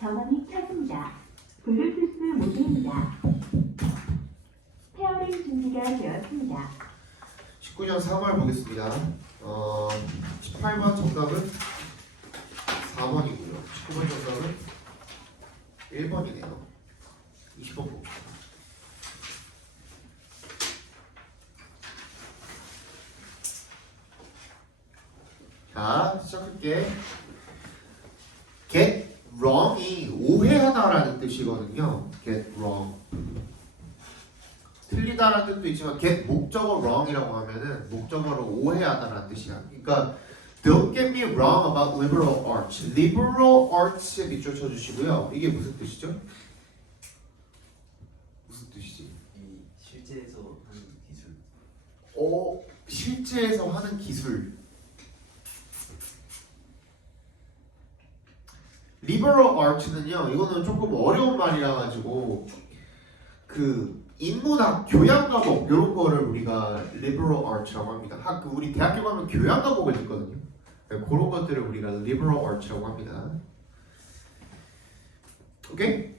전원이 켜집니다. 블루투스 모드입니다. 페어링 준비가 되었습니다. 19년 3월 보겠습니다. 18번 정답은 4번이고요. 19번 정답은 1번이네요. 20번 봅시다. 자, 시작할게. Get wrong이 오해하다라는 뜻이거든요. Get wrong. 틀리다라는 뜻도 있지만 get 목적어 wrong이라고 하면은 목적어로 오해하다라는 뜻이야. 그러니까 don't get me wrong about liberal arts. liberal arts에 밑줄 쳐주시고요. 이게 무슨 뜻이죠? 무슨 뜻이지? 이 실제에서 하는 기술. 실제에서 하는 기술. liberal arts는요, 이거는 조금 어려운 말이라 가지고 그 인문학 교양 과목 이런 거를 우리가 liberal arts라고 합니다. 우리 대학교 가면 교양 과목을 듣거든요. 그런 것들을 우리가 liberal arts라고 합니다. 오케이?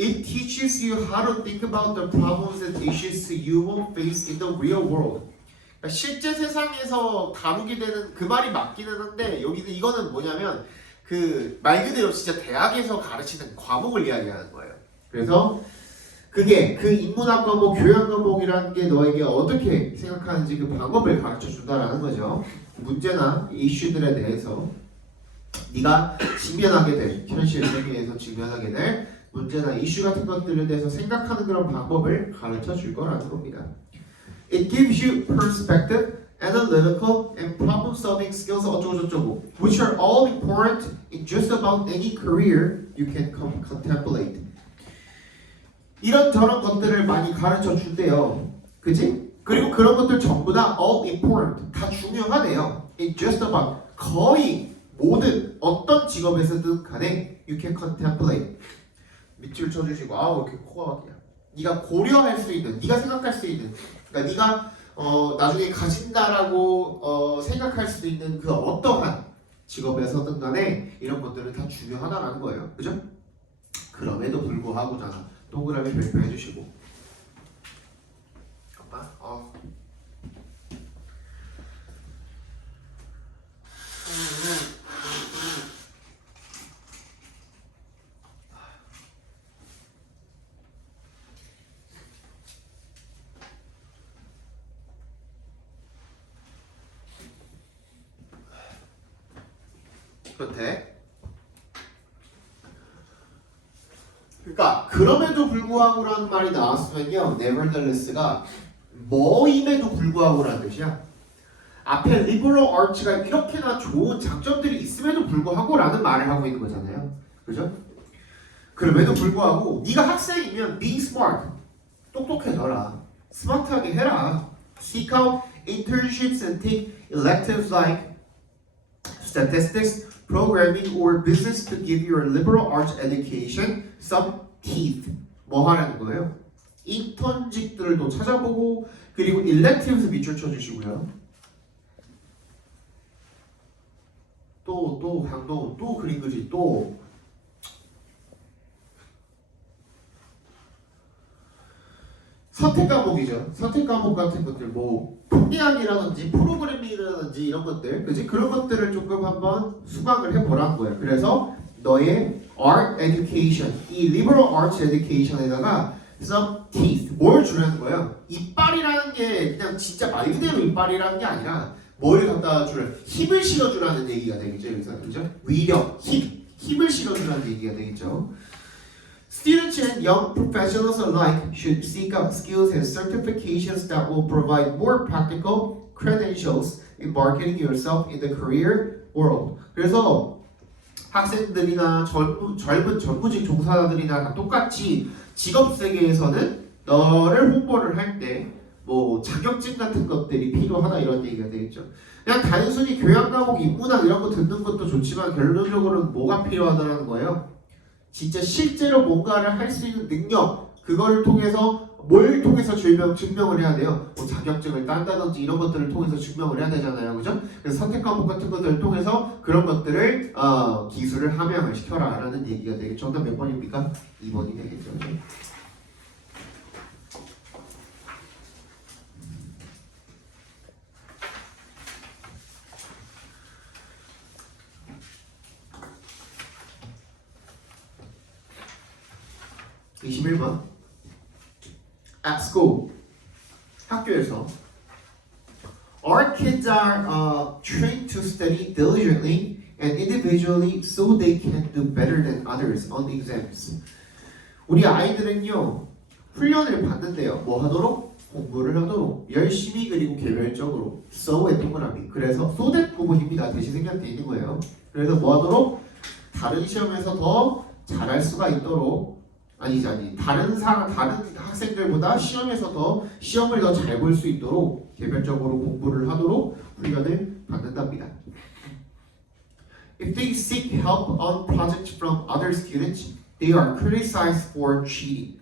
It teaches you how to think about the problems and issues you will face in the real world. 그러니까 실제 세상에서 다루게 되는 그 말이 맞기는 한데 여기는 이거는 뭐냐면 그 말 그대로 진짜 대학에서 가르치는 과목을 이야기하는 거예요. 그래서 그게 그 인문학 과목, 교양 과목이라는 게 너에게 어떻게 생각하는지 그 방법을 가르쳐 준다라는 거죠. 문제나 이슈들에 대해서 네가 직면하게 될 현실 세계에서 직면하게 될 문제나 이슈 같은 것들에 대해서 생각하는 그런 방법을 가르쳐 줄 거라는 겁니다. It gives you perspective, analytical, and problem-solving skills 어쩌고저쩌고, which are all important in just about any career you can contemplate. 이런 저런 것들을 많이 가르쳐 준대요. 그치? 그리고 그런 것들 전부 다 all important, 다 중요하대요. In just about, 거의 모든 어떤 직업에서든 간에 you can contemplate. 밑줄 쳐주시고, 아우 이렇게 코가 막히냐. 네가 고려할 수 있는, 네가 생각할 수 있는, 그러니까 네가 나중에 가진다라고 생각할 수 있는 그 어떠한 직업에서든 간에 이런 것들은 다 중요하다라는 거예요. 그죠? 그럼에도 불구하고잖아. 동그라미 별표해 주시고. 잠깐만. 그렇대. 그러니까 그럼에도 불구하고라는 말이 나왔으면요, nevertheless가 뭐임에도 불구하고라는 뜻이야. 앞에 liberal arts가 이렇게나 좋은 장점들이 있음에도 불구하고라는 말을 하고 있는 거잖아요. 그죠? 그럼에도 불구하고 네가 학생이면 be smart, 똑똑해져라, 스마트하게 해라. Seek out internships and take electives like statistics, programming, or business to give your liberal arts education some teeth. 뭐 하라는 거예요? 인턴직들도 찾아보고 그리고 electives 밑줄 쳐주시고요. 또 강동은 또 그림 그지 또 선택 과목이죠. 선택 과목 같은 것들 뭐 풍리학이라든지 프로그래밍이라든지 이런 것들, 그지? 그런 것들을 조금 한번 수강을 해보라는 거예요. 그래서 너의 art education, 이 liberal arts education에다가 some teeth, 뭘 주려는 거예요? 이빨이라는 게 그냥 진짜 말 그대로 이빨이라는 게 아니라 뭘 갖다 주려, 힘을 실어주라는 얘기가 되겠죠. 여기서 그죠? 위력, 힘을 실어주라는 얘기가 되겠죠. Students and young professionals alike should seek out skills and certifications that will provide more practical credentials in marketing yourself in the career world. 그래서 학생들이나 젊은 전무직 종사자들이나 다 똑같이 직업 세계에서는 너를 홍보를 할 때 뭐 자격증 같은 것들이 필요하다 이런 얘기가 되겠죠. 그냥 단순히 교양 과목 인문학 이런 거 듣는 것도 좋지만 결론적으로는 뭐가 필요하다는 거예요. 진짜 실제로 뭔가를 할 수 있는 능력, 그걸 통해서 뭘 통해서 증명을 해야 돼요. 뭐 자격증을 딴다든지 이런 것들을 통해서 증명을 해야 되잖아요, 그죠? 그래서 선택 과목 같은 것들을 통해서 그런 것들을 기술을 함양을 시켜라라는 얘기가 되겠죠. 정답 몇 번입니까? 2번이 되겠죠. 그죠? (21번) At school, 학교에서 our kids are trained to study diligently and individually so they can do better than others on the exams. 우리 아이들은요 훈련을 받는데요. 뭐 하도록? 공부를 하도록 열심히 그리고 개별적으로 so의 동그라미. 그래서 so that 부분입니다. 대신 생략되어 있는 거예요. 그래서 뭐 하도록? 다른 시험에서 더 잘할 수가 있도록 다른 학생들보다 시험에서 더 시험을 더 잘 볼 수 있도록 개별적으로 공부를 하도록 훈련을 받는답니다. If they seek help on projects from other students, they are criticized for cheating.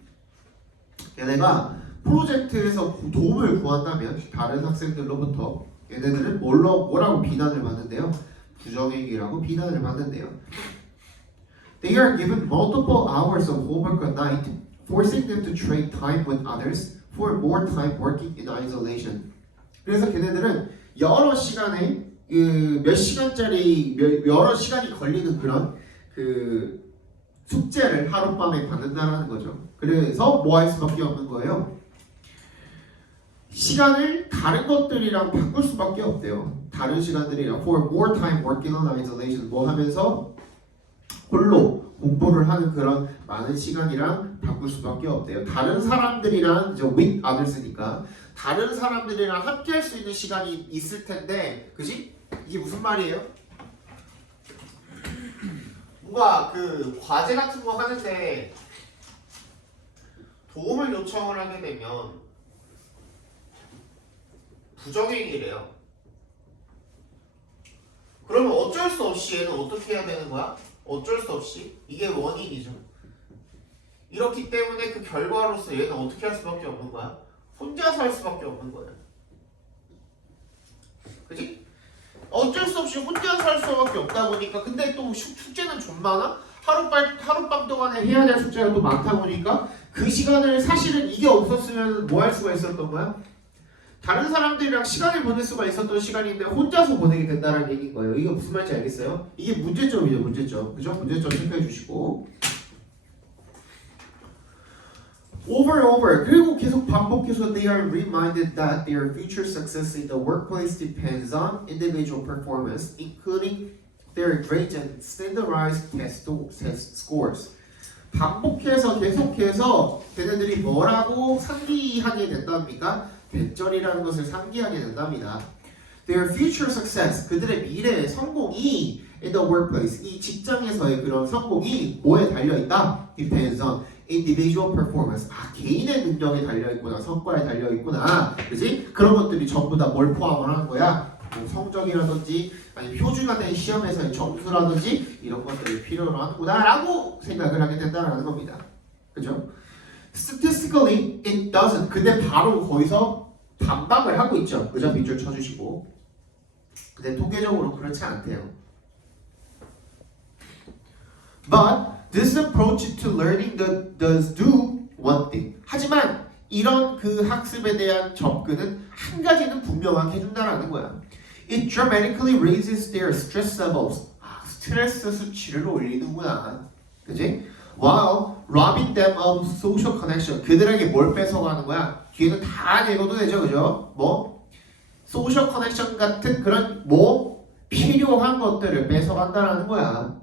얘네가 프로젝트에서 도움을 구한다면 다른 학생들로부터 얘네들은 뭐라고 비난을 받는데요? 부정행위라고 비난을 받는데요. They are given multiple hours of homework a night, forcing them to trade time with others for more time working in isolation. 그래서 걔네들은 여러 시간에 몇 시간짜리 여러 시간이 걸리는 그런 숙제를 하룻밤에 받는다는 거죠. 그래서 뭐 할 수밖에 없는 거예요. 시간을 다른 것들이랑 바꿀 수밖에 없대요. 다른 시간들이랑 for more time working on isolation 뭐 하면서 홀로 공부를 하는 그런 많은 시간이랑 바꿀 수밖에 없대요. 다른 사람들이랑 이제 with others니까 다른 사람들이랑 함께 할 수 있는 시간이 있을 텐데, 그지? 이게 무슨 말이에요? 뭔가 과제 같은 거 하는데 도움을 요청을 하게 되면 부정행위래요. 그러면 어쩔 수 없이 얘는 어떻게 해야 되는 거야? 어쩔 수 없이 이게 원인이죠. 이렇기 때문에 그 결과로서 얘는 어떻게 할 수밖에 없는 거야? 혼자서 할 수밖에 없는 거야. 그지? 어쩔 수 없이 혼자서 할 수밖에 없다 보니까 근데 또 숙제는 좀 많아? 하룻밤 동안에 해야 될 숙제가 또 많다 보니까 그 시간을 사실은 이게 없었으면 뭐 할 수가 있었던 거야? 다른 사람들이랑 시간을 보낼 수가 있었던 시간인데 혼자서 보내게 된다는 얘기인 거예요. 이게 무슨 말인지 알겠어요? 이게 문제점이죠, 문제점. 그죠? 문제점 체크해 주시고. Over and over. 그리고 계속 반복해서 they are reminded that their future success in the workplace depends on individual performance, including their grades and standardized test scores. 반복해서 계속해서 걔네들이 뭐라고 상기하게 된답니까? 대절이라는 것을 상기하게 된답니다. Their future success, 그들의 미래의 성공이 in the workplace, 이 직장에서의 그런 성공이 뭐에 달려있다? Depends on individual performance. 개인의 능력에 달려있구나, 성과에 달려있구나. 그지? 그런 것들이 전부 다 뭘 포함을 하는 거야? 뭐 성적이라든지 아니면 표준화 된 시험에서의 점수라든지 이런 것들이 필요로 하는구나 라고 생각을 하게 된다는 겁니다. 그죠? Statistically, it doesn't. 근데 바로 거기서 반박을 하고 있죠. 그죠? 밑줄 쳐주시고. 근데 통계적으로 그렇지 않대요. But this approach to learning does do one thing. 하지만 이런 그 학습에 대한 접근은 한 가지는 분명하게 해준다라는 거야. It dramatically raises their stress levels. 스트레스 수치를 올리는구나. 그지? While robbing them of social connection. 그들에게 뭘 뺏어가는 거야? 뒤에는 다 내고도 되죠, 그죠? 뭐 social connection 같은 그런 뭐 필요한 것들을 뺏어간다라는 거야.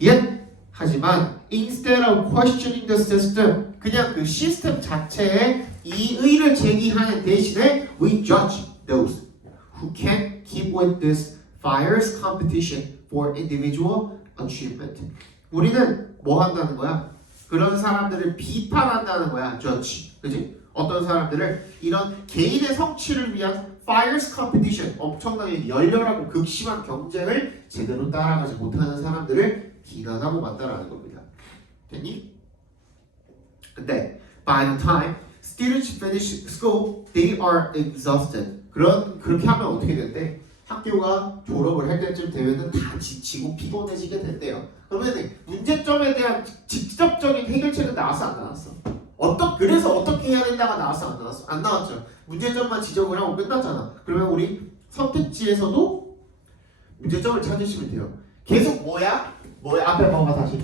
Yet 하지만 instead of questioning the system, 그냥 그 시스템 자체에 이의를 제기하는 대신에 we judge those who can keep with this fierce competition for individual achievement. 우리는 뭐 한다는 거야? 그런 사람들을 비판한다는 거야. judge. 그지? 어떤 사람들을 이런 개인의 성취를 위한 fierce competition, 엄청나게 열렬하고 극심한 경쟁을 제대로 따라가지 못하는 사람들을 비난하고 맞다라는 겁니다. 됐니? 근데 by the time students finish school, they are exhausted. 그렇게 하면 어떻게 된대? 학교가 졸업을 할 때쯤 되면은 다 지치고 피곤해지게 된대요. 그러면 문제점에 대한 직접적인 해결책은 나왔어 안 나왔어? 그래서 어떻게 해야 된다가 나왔어 안 나왔어? 안 나왔죠. 문제점만 지적을 하고 끝났잖아. 그러면 우리 선택지에서도 문제점을 찾으시면 돼요. 계속 뭐야? 앞에 봐봐 다시.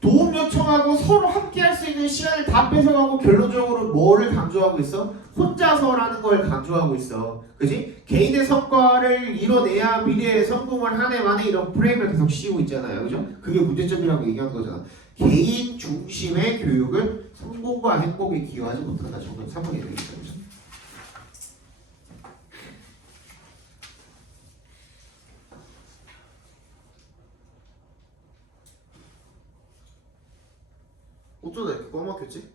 도움 요청하고 서로 함께 할 수 있는 시간을 다 뺏어가고 결론적으로 뭐를 강조하고 있어? 혼자서라는 걸 강조하고 있어. 그지? 개인의 성과를 이뤄내야 미래에 성공을 하네 마네 이런 프레임을 계속 씌우고 있잖아요. 그죠? 그게 문제점이라고 얘기한 거잖아. 개인 중심의 교육을 성공과 행복에 기여하지 못한다. 정답 3번이 되겠죠. 그죠? 어쩌다 이렇게 꽉 막혔지?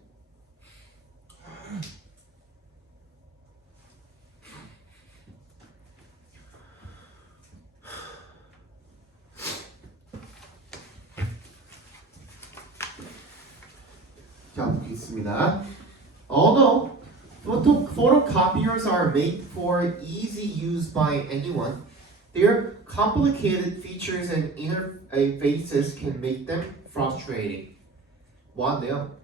자, 보겠습니다. Although photocopiers are made for easy use by anyone, their complicated features and interfaces can make them frustrating. 뭐한대요?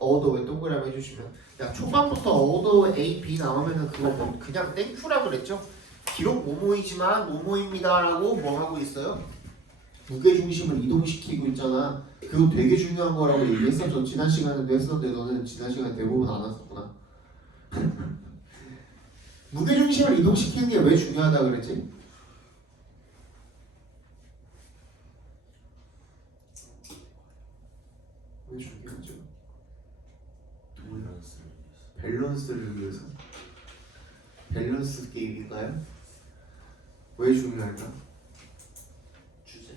although 동그라미 해주시면 야 초반부터 although A, B 나오면은 그거 뭐 그냥 땡큐라 그랬죠? 기록 뭐뭐이지만 뭐뭐입니다라고 뭐 하고 있어요? 무게중심을 이동시키고 있잖아. 그거 되게 중요한 거라고 얘기했었죠. 지난 시간에도 했었는데 너는 지난 시간에 대부분 안 왔었구나. 무게중심을 이동시키는 게 왜 중요하다 그랬지? 왜 중요하죠? 밸런스를 위해서. 밸런스 게임인가요? 왜 중요할까? 주제.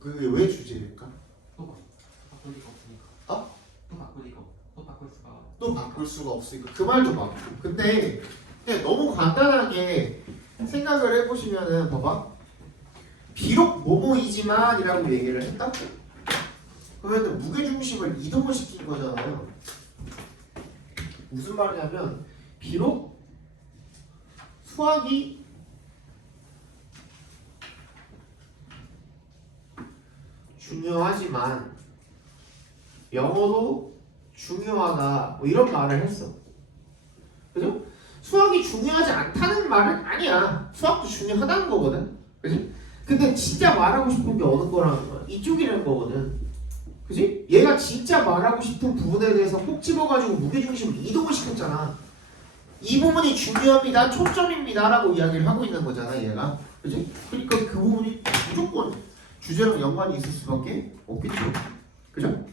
그게 왜 주제일까? 또 바꿀 리가 없으니까. 어? 또 바꿀 바꿀 수가 없으니까 그 말도 맞고. 근데 그냥 너무 간단하게 생각을 해보시면은 봐봐. 비록 뭐뭐이지만이라고 얘기를 했다. 그러면 무게중심을 이동을 시킨 거잖아요. 무슨 말이냐면 비록 수학이 중요하지만 영어도 중요하다 뭐 이런 말을 했어. 그죠? 수학이 중요하지 않다는 말은 아니야. 수학도 중요하다는 거거든. 그지? 근데 진짜 말하고 싶은 게 어느 거라는 거야? 이쪽이라는 거거든. 그지? 얘가 진짜 말하고 싶은 부분에 대해서 꼭 집어가지고 무게중심을 이동을 시켰잖아. 이 부분이 중요합니다. 초점입니다. 라고 이야기를 하고 있는 거잖아. 얘가. 그지? 그러니까 그 부분이 무조건 주제랑 연관이 있을 수밖에 없겠죠. 그죠?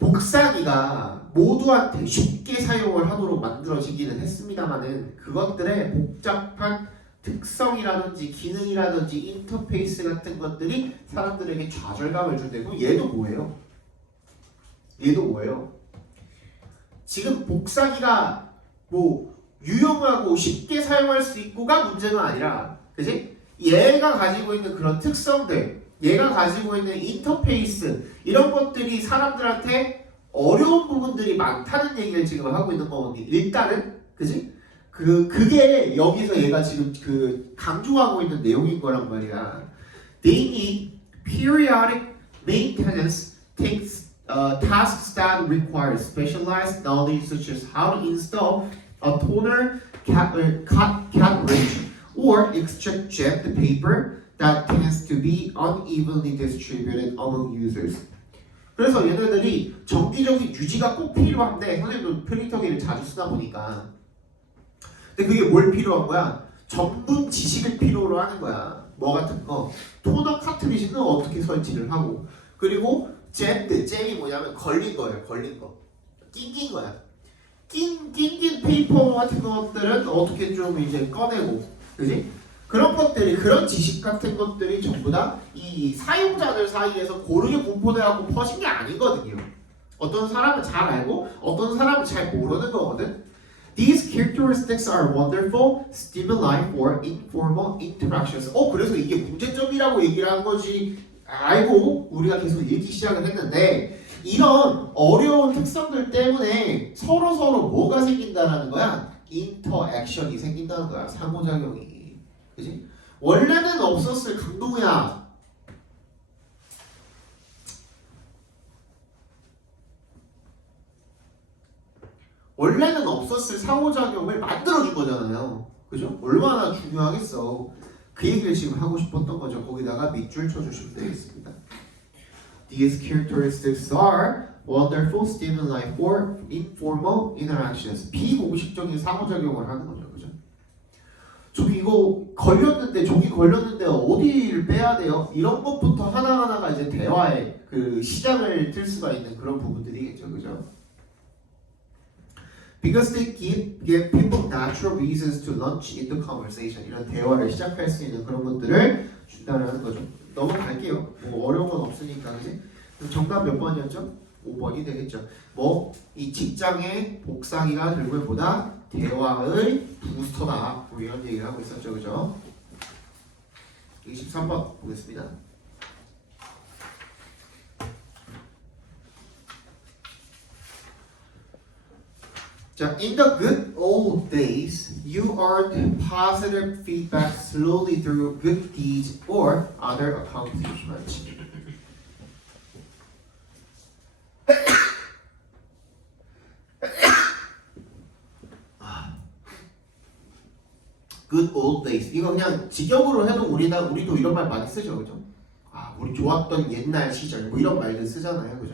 복사기가 모두한테 쉽게 사용을 하도록 만들어지기는 했습니다만은 그것들의 복잡한 특성이라든지 기능이라든지 인터페이스 같은 것들이 사람들에게 좌절감을 준대고 얘도 뭐예요? 지금 복사기가 뭐 유용하고 쉽게 사용할 수 있고가 문제가 아니라 그지? 얘가 가지고 있는 그런 특성들 얘가 가지고 있는 인터페이스 이런 것들이 사람들한테 어려운 부분들이 많다는 얘기를 지금 하고 있는 거거든요. 일단은 그지? 그게 여기서 얘가 지금 그 강조하고 있는 내용인 거란 말이야. They need periodic maintenance tasks that require specialized knowledge such as how to install a toner cartridge or extract jammed paper that tends to be unevenly distributed among users. 그래서 얘네들이 정기적인 유지가 꼭 필요한데 선생님도 프린터기를 자주 쓰다 보니까 근데 그게 뭘 필요한 거야? 전문 지식을 필요로 하는 거야. 뭐 같은 거? 토너 카트리지는 어떻게 설치를 하고 그리고 잼이 뭐냐면 걸린 거예요. 걸린 거. 낑긴 거야. 낀 페이퍼 같은 것들은 어떻게 좀 이제 꺼내고, 그지? 그런 것들이, 그런 지식 같은 것들이 전부 다 이 사용자들 사이에서 고르게 분포돼갖고 퍼진 게 아니거든요. 어떤 사람은 잘 알고 어떤 사람은 잘 모르는 거거든. These characteristics are wonderful stimuli for informal interactions. 그래서 이게 문제점이라고 얘기를 한 거지. 알고 우리가 계속 읽기 시작을 했는데 이런 어려운 특성들 때문에 서로 뭐가 생긴다라는 거야? 인터액션이 생긴다는 거야. 상호작용이. 그지? 원래는 없었을 강동이야. 원래는 없었을 상호작용을 만들어준 거잖아요. 그죠? 얼마나 중요하겠어. 그 얘기를 지금 하고 싶었던 거죠. 거기다가 밑줄 쳐주시면 되겠습니다. These characteristics are wonderful stimuli for informal interactions. 비공식적인 상호작용을 하는 거죠. 그죠? 저기 이거 걸렸는데 저기 걸렸는데 어디를 빼야 돼요? 이런 것부터 하나하나가 이제 대화의 그 시작을 틀 수가 있는 그런 부분들이겠죠. 그죠? Because they give people natural reasons to launch into conversation. 이런 대화를 시작할 수 있는 그런 것들을 준다는 거죠. 넘어갈게요. 뭐 어려운 건 없으니까, 그지? 정답 몇 번이었죠? 5번이 되겠죠. 뭐 이 직장의 복사기가 결국보다 대화의 부스터다. 뭐 이런 얘기를 하고 있었죠, 그죠? 23번 보겠습니다. 자, in the good old days, you earned positive feedback slowly through good deeds or other accomplishments. Good old days. 이거 그냥 직역으로 해도 우리도 이런 말 많이 쓰죠, 그죠? 우리 좋았던 옛날 시절, 뭐 이런 말들 쓰잖아요, 그죠?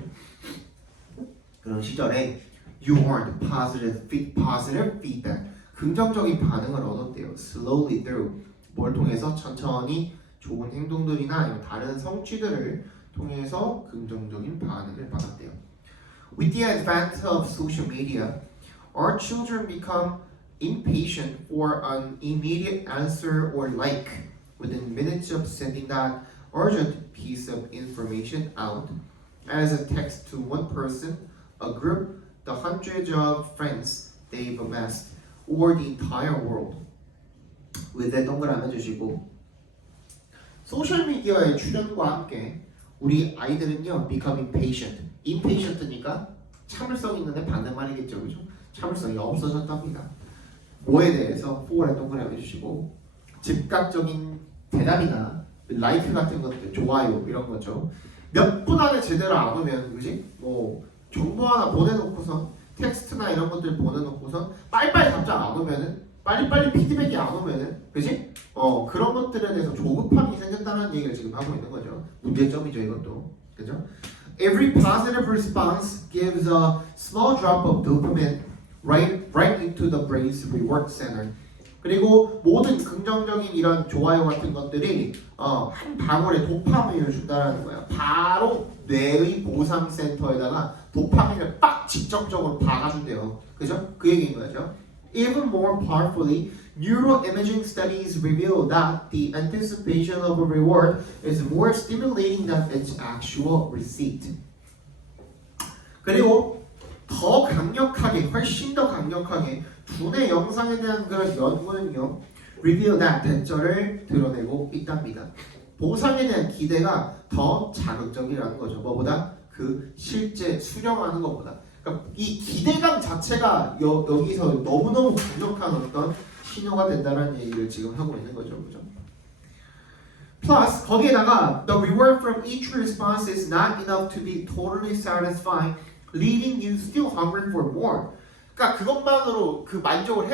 그런 시절에 you earned positive feedback. 긍정적인 반응을 얻었대요. Slowly through. 뭘 통해서? 천천히 좋은 행동들이나 아니면 다른 성취들을 통해서 긍정적인 반응을 받았대요. With the advent of social media, our children become impatient for an immediate answer or like within minutes of sending that urgent piece of information out as a text to one person, a group, the hundreds of friends they've amassed, or the entire world. 위에 동그라미 해주시고 소셜미디어의 출현과 함께 우리 아이들은요 become impatient니까 참을성 있는데 반대말이겠죠, 그죠? 참을성이 없어졌답니다. 뭐에 대해서 for에 동그라미 해주시고 즉각적인 대답이나 라이크 같은 것들, 좋아요 이런 거죠. 몇 분 안에 제대로 안 오면, 그지? 뭐 정보 하나 보내놓고서 텍스트나 이런 것들 보내놓고서 빨리빨리 답장 안 오면은 빨리빨리 피드백이 안 오면은, 그지? 그런 것들에 대해서 조급함이 생겼다는 얘기를 지금 하고 있는 거죠. 문제점이죠, 이것도. 그죠? Every positive response gives a small drop of dopamine right into the brain's reward center. 그리고 모든 긍정적인 이런 좋아요 같은 것들이 한 방울의 도파민을 준다는 거예요. 바로 뇌의 보상센터에다가 도파민을 빡 직접적으로 박아준대요. 그죠? 그 얘기인 거죠. Even more powerfully, neuroimaging studies reveal that the anticipation of a reward is more stimulating than its actual receipt. 그리고 더 강력하게, 훨씬 더 강력하게 두뇌 영상에 대한 그런 연구는요, reveal that 대처를 드러내고 있답니다. 보상에 대한 기대가 더 자극적이라는 거죠. 뭐보다? 그 실제 수령하는 것보다. 그러니까 이 기대감 자체가 여기서 너무너무 강력한 어떤 신호가 된다는 얘기를 지금 하고 있는 거죠, 그죠? Plus 거기에다가 the reward from each response is not enough to be totally satisfying, leaving you still hungry for more. 그러니까 그것만으로 그 만족을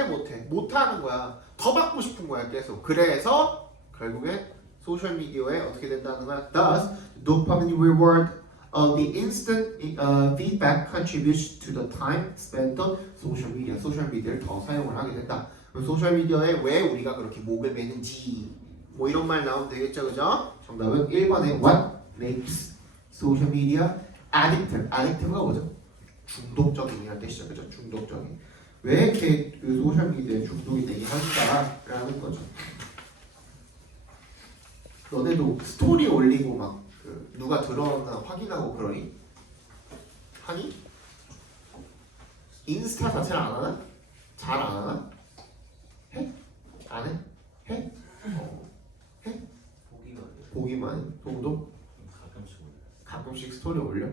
못하는 거야. 더 받고 싶은 거야, 계속. 그래서 결국엔 소셜 미디어에 어떻게 된다는 거야? Thus, dopamine reward of the instant feedback contributes to the time spent on social media. 소셜 미디어를 더 사용을 하게 된다. 소셜 미디어에 왜 우리가 그렇게 목을 매는지 뭐 이런 말 나오면 되겠죠, 그죠? 정답은 1번에 What makes social media addictive? addictive가 뭐죠? 중독적인이라는 뜻이죠, 그죠? 중독적인. 왜 이렇게 그 소셜미디어에 중독이 되게 한다라는 거죠. 너네도 스토리 올리고 막 그 누가 들어왔나 확인하고 그러니? 하니? 인스타 자체를 안 하나? 잘 안 하나? 해? 안 해? 해? 해? 보기만 해요. 보기만 해? 동도? 가끔씩 올려요. 가끔씩 스토리 올려?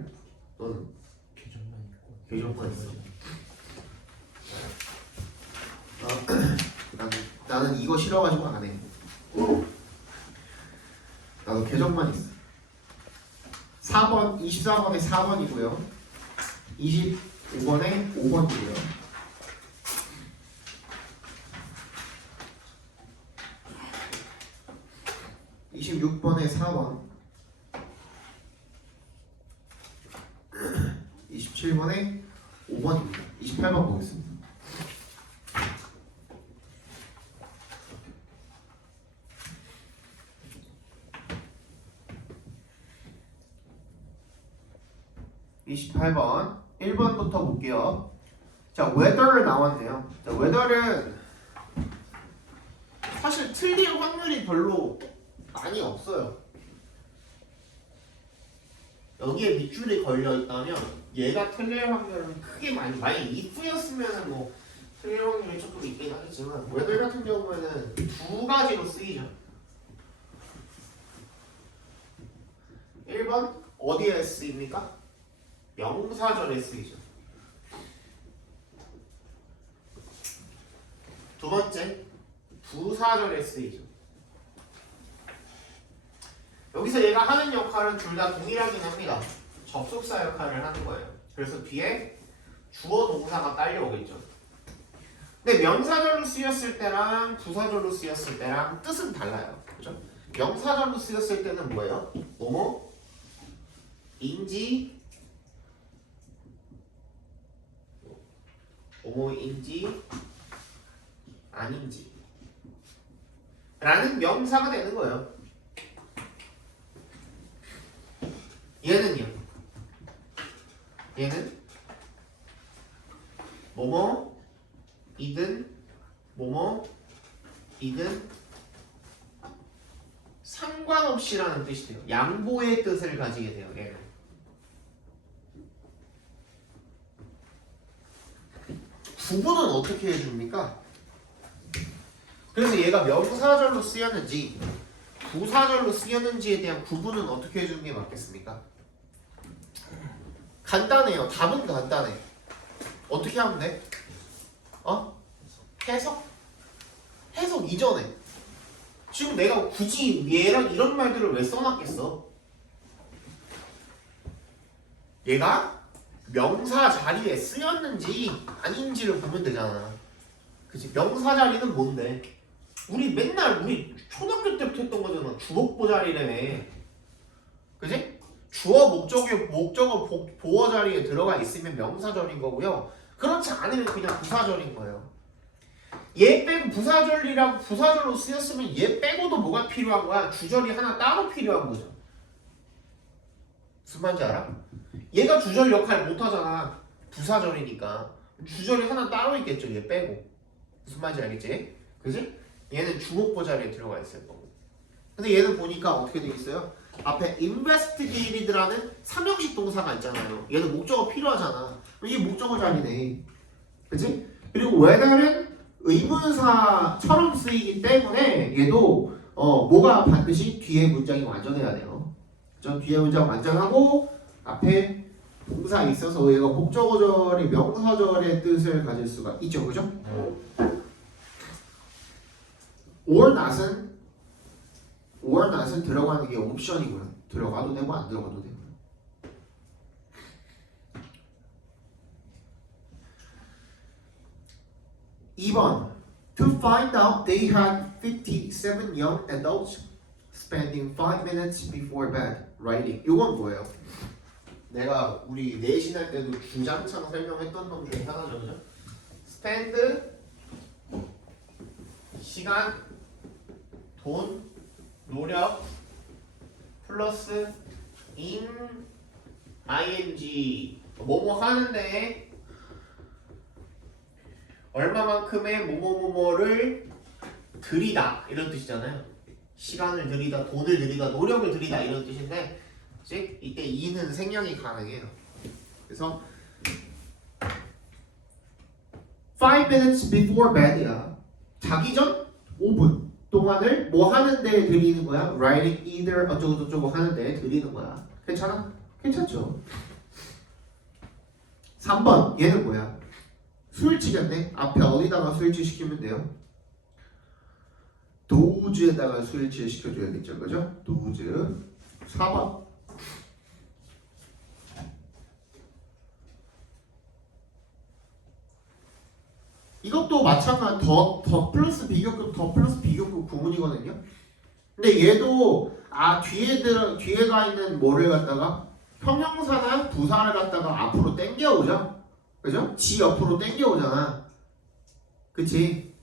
너는? 계정만 있고. 계정만 있어. 나는 이거 싫어가지고 안 해. 나도 계정만 있어. 4번, 24번에 4번이고요. 25번에 5번이고요. 26번에 4번. 27번에 5번입니다. 28번 보겠습니다. (28번) 1번부터 볼게요. 자, weather 나왔네요. 자, weather는 사실 틀릴 확률이 별로 많이 없어요. 여기에 밑줄이 걸려 있다면 얘가 틀릴 확률은 크게 만약 if였으면 뭐 틀릴 확률이 조금 있긴 하겠지만 weather 같은 경우에는 두 가지로 쓰이죠. 1번 어디에 쓰입니까? 명사절에 쓰이죠. 두 번째, 부사절에 쓰이죠. 여기서 얘가 하는 역할은 둘 다 동일하긴 합니다. 접속사 역할을 하는 거예요. 그래서 뒤에 주어 동사가 딸려오겠죠. 근데 명사절로 쓰였을 때랑 부사절로 쓰였을 때랑 뜻은 달라요. 그죠? 명사절로 쓰였을 때는 뭐예요? 뭐뭐? 인지 뭐뭐인지 아닌지 라는 명사가 되는 거예요. 얘는요? 얘는 뭐뭐이든 뭐뭐이든 상관없이라는 뜻이 돼요. 양보의 뜻을 가지게 돼요. 얘는 구분은 어떻게 해줍니까? 그래서 얘가 명사절로 쓰였는지 부사절로 쓰였는지에 대한 구분은 어떻게 해주는 게 맞겠습니까? 간단해요. 답은 간단해. 어떻게 하면 돼? 해석? 해석 이전에 지금 내가 굳이 얘랑 이런 말들을 왜 써놨겠어? 얘가 명사 자리에 쓰였는지 아닌지를 보면 되잖아. 그치? 명사 자리는 뭔데? 우리 초등학교 때부터 했던 거잖아. 주목보 자리라며. 그지? 주어 목적어 보어 자리에 들어가 있으면 명사절인 거고요. 그렇지 않으면 그냥 부사절인 거예요. 얘 빼고 부사절로 쓰였으면 얘 빼고도 뭐가 필요한 거야? 주절이 하나 따로 필요한 거죠. 무슨 말인지 알아? 얘가 주절 역할 못 하잖아. 부사절이니까. 주절이 하나 따로 있겠죠. 얘 빼고. 무슨 말인지 알겠지? 그지? 얘는 주목보 자리에 들어가 있을 거고. 근데 얘는 보니까 어떻게 돼 있어요? 앞에 investigated라는 삼형식 동사가 있잖아요. 얘는 목적어 필요하잖아. 이게 목적어 자리네. 그치? 그리고 whether는 의문사처럼 쓰이기 때문에 얘도 뭐가 반드시 뒤에 문장이 완전해야 돼요. 그죠? 뒤에 문장 완전하고 앞에 동사 있어서 얘가 목적어절이 명사절의 뜻을 가질 수가 있죠. 그죠? or not은 들어가는 게 옵션이고요. 들어가도 되고 안 들어가도 되고요. (2번) To find out they had 57 young adults spending 5 minutes before bed writing. 이건 뭐예요? 내가 우리 내신할 때도 주장창 설명했던 놈 중에 하나죠. 그죠? spend 시간, 돈, 노력 플러스 in ing 뭐뭐 하는데 얼마만큼의 뭐뭐뭐뭐를 들이다 이런 뜻이잖아요. 시간을 들이다, 돈을 들이다, 노력을 들이다 이런 뜻인데 즉 이때 이는 생략이 가능해요. 그래서 5 minutes before bed이야. 자기 전 5분 동안을 뭐 하는데 들이는 거야? Writing either 어쩌고저쩌고 하는데 들이는 거야. 괜찮아? 괜찮죠? 3번 얘는 뭐야? 스위치겠네. 앞에 어디다가 스위치 시키면 돼요? 도우즈에다가 스위치 시켜줘야겠죠, 그죠? 도우즈. 4번. 이것도 마찬가지 더 플러스 비교급 더 플러스 비교급 구문이거든요. 근데 얘도 뒤에가 있는 뭐를 갖다가 형용사나 부사를 갖다가 앞으로 당겨오죠. 그죠? 지 옆으로 당겨오잖아. 그치?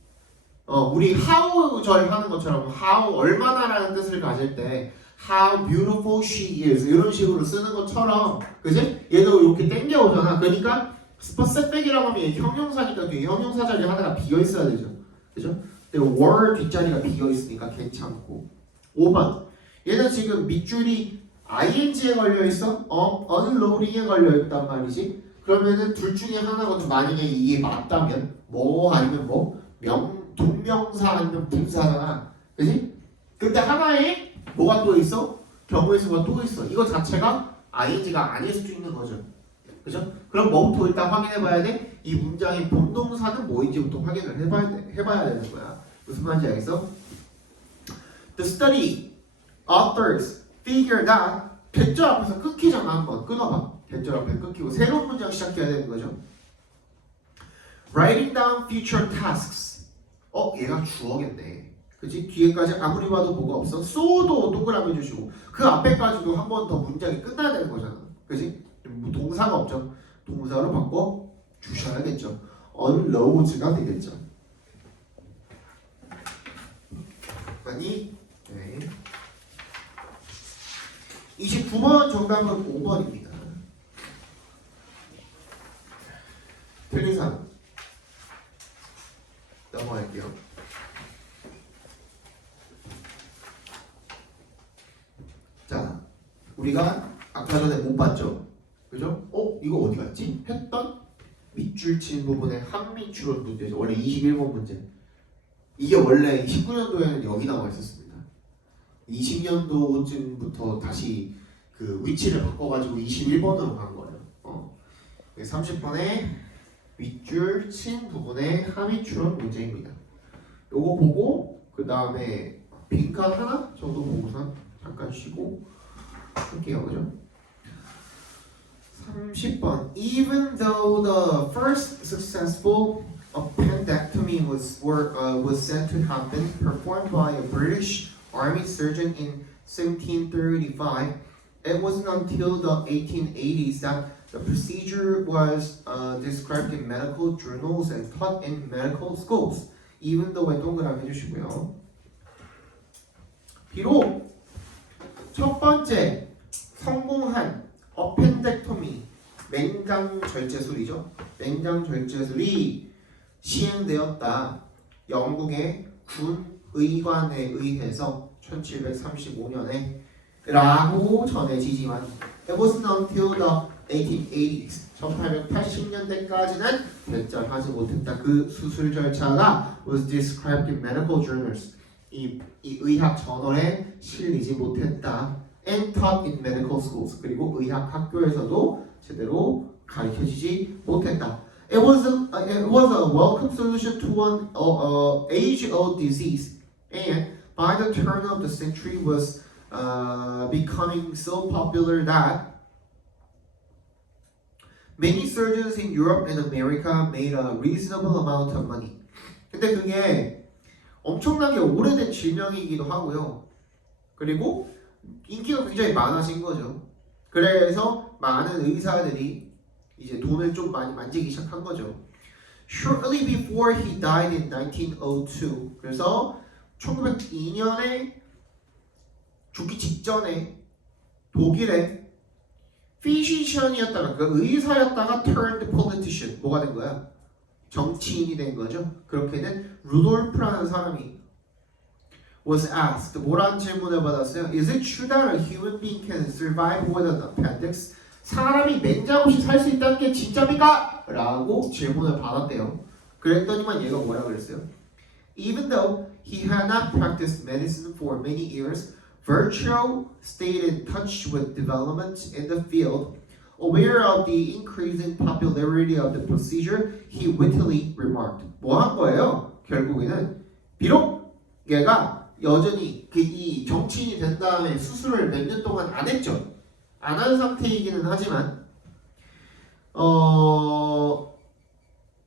우리 how 절 하는 것처럼 how 얼마나라는 뜻을 가질 때 how beautiful she is 이런 식으로 쓰는 것처럼 그지? 얘도 이렇게 당겨오잖아. 그러니까 specific이라고 하면 형용사니까 뒤에 형용사 자리 하나가 비어 있어야 되죠. 그죠? 근데 were 뒷자리가 비어 있으니까 괜찮고. 5번 얘는 지금 밑줄이 ing에 걸려 있어? unloading에 걸려 있단 말이지. 그러면은 둘 중에 하나거든. 만약에 이게 맞다면 뭐 아니면 뭐 동명사 아니면 분사잖아. 그지? 근데 하나에 뭐가 또 있어? 경우의 수가 또 있어. 이거 자체가 ing가 아닐 수도 있는 거죠. 그죠? 그럼 뭐부터 일단 확인해 봐야 돼? 이 문장의 본동사는 뭐인지부터 확인을 해봐야 되는 거야. 무슨 말인지 알겠어? The study authors figure that 대절 앞에서 끊기잖아. 한번 끊어봐. 대절 앞에 끊기고 새로운 문장 시작해야 되는 거죠. Writing down future tasks. 얘가 주어겠네. 그치? 뒤에까지 아무리 봐도 뭐가 없어? so도 동그라미 주시고 그 앞에까지도 한 번 더 문장이 끝나야 되는 거잖아. 그치? 동사가 없죠. 동사로 바꿔 주셔야겠죠. unloads가 되겠죠. 아니, 네. 29번 정답은 5번입니다. 틀린 사람 넘어갈게요. 자, 우리가 아까 전에 못 봤죠? 그죠? 이거 어디 갔지? 했던 밑줄 친 부분의 한밑줄은 문제죠. 원래 21번 문제. 이게 원래 19년도에는 여기 나와 있었습니다. 20년도쯤부터 다시 그 위치를 바꿔가지고 21번으로 간 거예요. 30번에 윗줄 친 부분의 하밑줄은 문제입니다. 요거 보고 그 다음에 빈칸 하나 정도 보고선 잠깐 쉬고 할게요. 그죠? 30번. Even though the first successful appendectomy was said to have been performed by a British Army surgeon in 1735, it wasn't until the 1880s that the procedure was described in medical journals and taught in medical schools. Even though 동그라미 해주시고요. 비록 첫 번째 성공한 어펜덱토미 맹장 절제술이죠. 맹장 절제술이 시행되었다. 영국의 군 의관에 의해서 1735년에 라고 전해지지만 it wasn't until the 1880s 1880년대까지는 발전하지 못했다. 그 수술 절차가 was described in medical journals 이 의학 저널에 실리지 못했다. and taught in medical schools 그리고 의학 학교에서도 제대로 가르쳐지지 못했다. It was a welcome solution to an age-old disease, and by the turn of the century was becoming so popular that many surgeons in Europe and America made a reasonable amount of money. 근데 그게 엄청나게 오래된 질병이기도 하고요. 그리고 인기가 굉장히 많아진 거죠. 그래서 많은 의사들이 이제 돈을 좀 많이 만지기 시작한 거죠. Shortly before he died in 1902, 그래서 1902년에 죽기 직전에 독일의 physician이었다가 그 의사였다가 turned politician 뭐가 된 거야? 정치인이 된 거죠. 그렇게 된 루돌프라는 사람이 was asked. 뭐라는 질문을 받았어요? Is it true that a human being can survive with an appendix? 사람이 맹장 없이 살 수 있다는 게 진짜입니까? 라고 질문을 받았대요. 그랬더니만 얘가 뭐라 그랬어요? Even though he had not practiced medicine for many years, Virchow stayed in touch with developments in the field. Aware of the increasing popularity of the procedure, he wittily remarked. 뭐 한 거예요? 결국에는 비록 얘가 여전히 이 정치인이 된 다음에 수술을 몇 년 동안 안 했죠. 안 한 상태이기는 하지만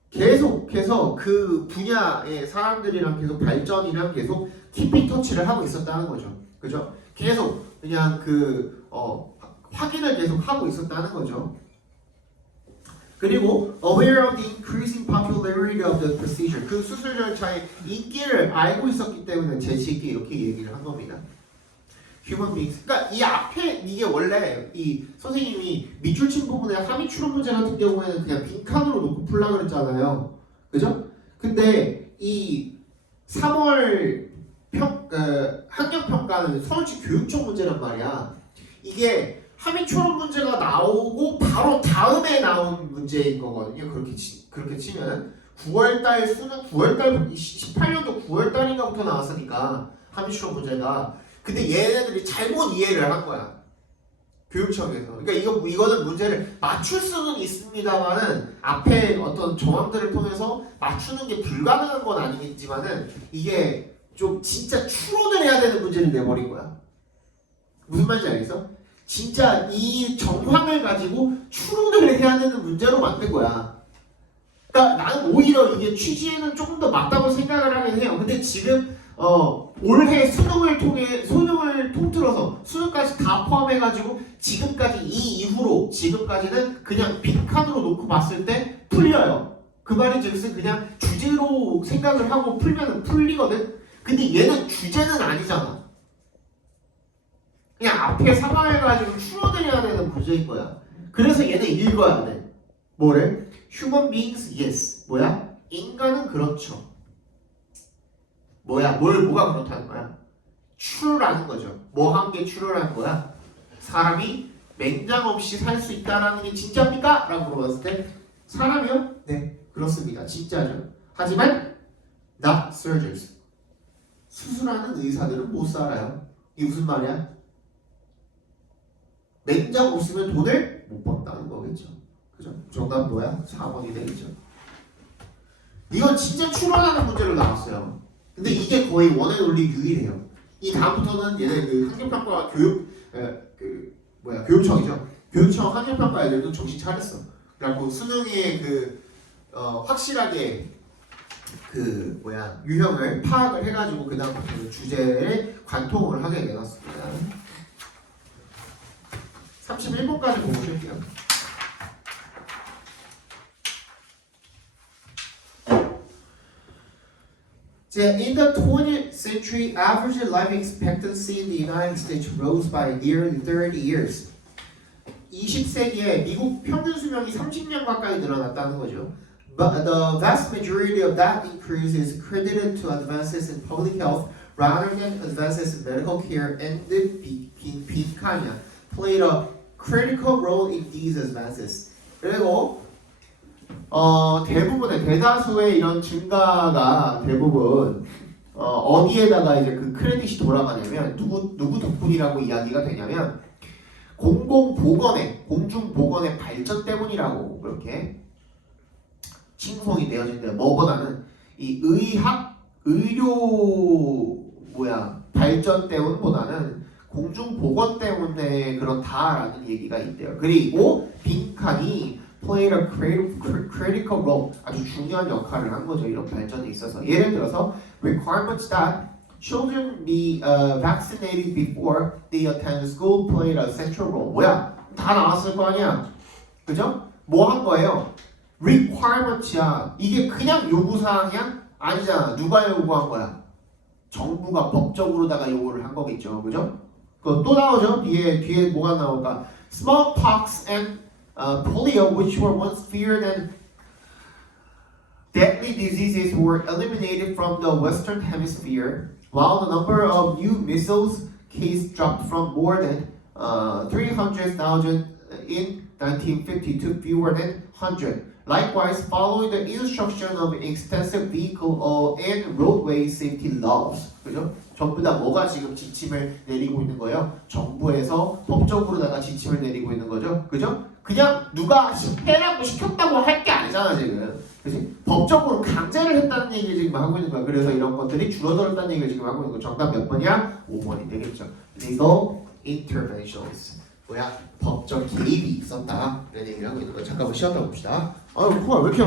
계속해서 그 분야의 사람들이랑 계속 발전이랑 계속 티피터치를 하고 있었다는 거죠. 그죠? 계속 그냥 확인을 계속 하고 있었다는 거죠. 그리고 aware of the increasing popularity of the procedure. 그 수술 절차의 인기를 알고 있었기 때문에 재치 있게 이렇게 얘기를 한 겁니다. human beings. 그러니까 이 앞에 이게 원래 이 선생님이 밑줄친 부분에 함의 추론 문제 같은 경우에는 그냥 빈칸으로 놓고 풀라 그랬잖아요. 그죠? 근데 이 3월 학력평가는 서울시 교육청 문제란 말이야. 이게 함의 추론 문제가 나오고 바로 다음에 나온 문제인 거거든요. 그렇게 치면 9월달 수능 9월달 18년도 9월달인가부터 나왔으니까 함의 추론 문제가. 근데 얘네들이 잘못 이해를 한 거야. 교육청에서. 그러니까 이거는 문제를 맞출 수는 있습니다만은 앞에 어떤 정황들을 통해서 맞추는 게 불가능한 건 아니겠지만은 이게 좀 진짜 추론을 해야 되는 문제를 내버린 거야. 무슨 말인지 알겠어? 진짜 이 정황을 가지고 추론을 해야 되는 문제로 만든 거야. 그러니까 나는 오히려 이게 취지에는 조금 더 맞다고 생각을 하긴 해요. 근데 지금 올해 수능을 통틀어서 수능까지 다 포함해가지고 지금까지 이 이후로 지금까지는 그냥 빈칸으로 놓고 봤을 때 풀려요. 그 말이 즉슨 그냥 주제로 생각을 하고 풀면 풀리거든. 근데 얘는 주제는 아니잖아. 그냥 앞에 상황을 가지고 추론해야 되는 문제인 거야. 그래서 얘는 읽어야 돼. 뭐를? Human beings, yes. 뭐야? 인간은 그렇죠. 뭐야? 뭐가 그렇다는 거야? true라는 거죠. 뭐 한 게 true라는 거야? 사람이 맹장 없이 살 수 있다라는 게 진짜입니까? 라고 물어봤을 때 사람이요? 네, 그렇습니다. 진짜죠. 하지만 not surgeons. 수술하는 의사들은 못 살아요. 이게 무슨 말이야? 맹장 없으면 돈을 못 번다는 거겠죠. 그죠? 정답 뭐야? 4번이 되겠죠. 이건 진짜 추론하는 문제로 나왔어요. 근데 이게 거의 원의 논리 유일해요. 이 다음부터는 얘네 그 환경평가 교육청이죠. 교육청 환경평가 애들도 정신 차렸어. 그래갖고 수능에 확실하게 유형을 파악을 해가지고 그 다음부터 주제에 관통을 하게 내놨습니다. 31번까지 보고 쉴게요. In the 20th century, average life expectancy in the United States rose by nearly 30 years. 20세기에 미국 평균 수명이 30년 가까이 늘어났다는 거죠. But the vast majority of that increase is credited to advances in public health rather than advances in medical care, and the 빈칸이야 played a critical role in these advances. 그리고 대다수의 이런 증가가 대부분 어디에다가 이제 그 크레딧이 돌아가냐면 누구 덕분이라고 이야기가 되냐면 공중보건의 발전 때문이라고 그렇게 칭송이 되어진대요. 뭐보다는 이 의료 발전 때문보다는 공중보건 때문에 그렇다라는 얘기가 있대요. 그리고 빈칸이 played a critical role, 아주 중요한 역할을 한 거죠. 이런 발전에 있어서. 예를 들어서 requirements that children be vaccinated before they attend school played a central role. 뭐야? 다 나왔을 거 아니야. 그죠? 뭐 한 거예요? requirements야. 이게 그냥 요구사항이야? 아니잖아. 누가 요구한 거야? 정부가 법적으로다가 요구를 한 거겠죠. 그죠? 또 나오죠? 뒤에 뭐가 나올까? smallpox and polio, which were once feared and deadly diseases were eliminated from the Western Hemisphere, while the number of new missiles cases dropped from more than 300,000 in 1950 to fewer than 100. Likewise, following the instruction of extensive vehicle and roadway safety laws, 그죠? 전부 다 뭐가 지금 지침을 내리고 있는 거예요? 정부에서 법적으로다가 지침을 내리고 있는 거죠, 그죠? 그냥 누가 해라고 시켰다고 할 게 아니잖아 지금, 그지? 법적으로 강제를 했다는 얘기를 지금 하고 있는 거야. 그래서 이런 것들이 줄어들었다는 얘기를 지금 하고 있는 거. 정답 몇 번이야? 5번이 되겠죠. Legal interventions. 뭐야? 법적 개입이 있었다. 이런 얘기를 하고 있는 거. 잠깐만 쉬었다 봅시다. 아유, 코가 왜 이렇게